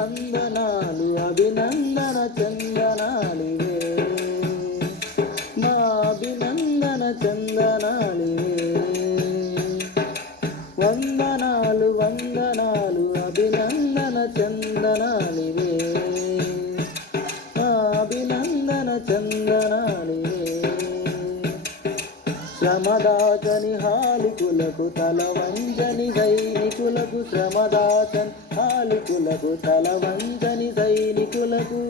వందనాలు అభినందన చందనాలివే మా అభినందన చందనాలివే వందనాలు వందనాలు అభినందన చందనాలివే మా అభినందన చందనాలివే శ్రమదాచని హాలికులకు తల వంచని సైనికులకు శ్రమదాచని హాలికులకు తల వంచని సైనికులకు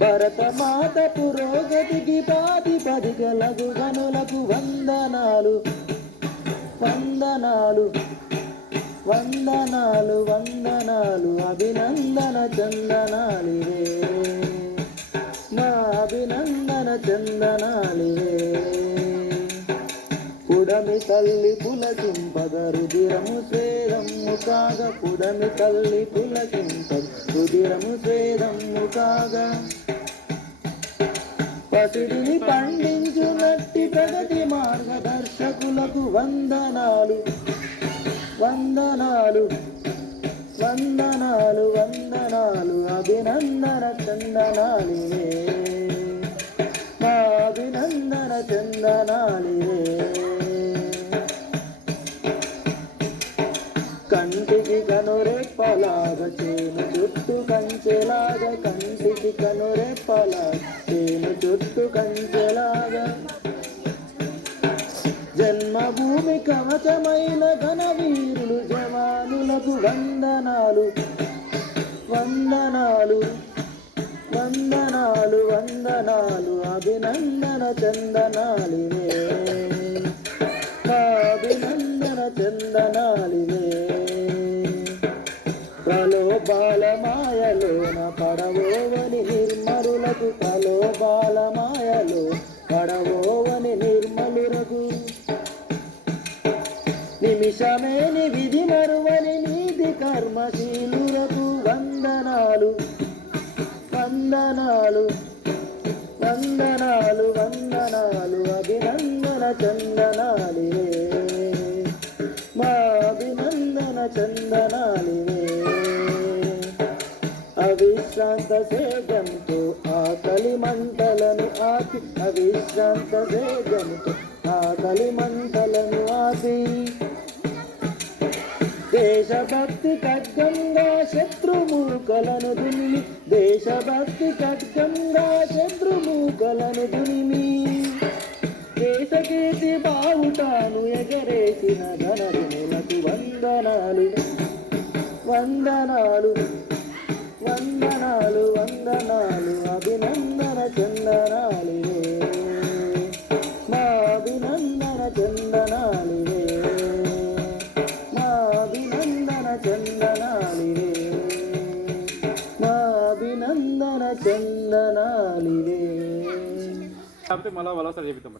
భరతమాత పురోగతికి ప్రాతిపదికలకు గనులకు వందనాలు వందనాలు వందనాలు వందనాలు అభినందన చందనాలివే మా అభినందన చందనాలివే పుడమి తల్లి పులకింపగ రుధిరము స్వేదము కాగ పుడమి తల్లి పులకింపగ రుధిరము స్వేదము కాగ పసిడిని పండించునట్టి ప్రగతి మార్గదర్శకులకు వందనాలు వందనాలు వందనాలు వందనాలు అభినందన చందనాలివే మా అభినందన చందనాలివే కంటికి కనురెప్పలాగ చేను చుట్టూ కంచెలాగ కంటికి కనురెప్పలాగ చేను చుట్టూ కంచెలాగ జన్మభూమి కవచమైన ఘనవీరులు జవానులకు వందనాలు వందనాలు వందనాలు వందనాలు అభినందన చందనాలివే మా అభినందన చందనాలివే ప్రలోభాల మాయలోన పడవోవని నిర్మరులకు ప్రలోభాల మాయలో పడవోవని నిర్మలురకు నిమిషమేని విధి మరువని నీతి కర్మశీలురకు వందనాలు వందనాలు వందనాలు వందనాలు అభినందన చందనాలివే మా అభినందన చందనాలివే అవిశ్రాంత సేద్యంతో ఆకలి మంటలను ఆపి అవిశ్రాంత సేద్యంతో ఆకలి మంటలను ఆపి దేశభక్తి ఖడ్గంగా శత్రుమూకలను దునిమి దేశభక్తి ఖడ్గంగా శత్రుమూకలను దునిమి దేశకీర్తి బావుటాను ఎగరేసిన ధనరులకు వందనాలు వందనాలు వందనాలు వందనాలు అభినందన చందనాలివే మా అభినందన చందనాలివే మా అభినందన చందనాలివే మా అభినందన చందనాలివే మళ్ళీ వాళ్ళ చెప్తాం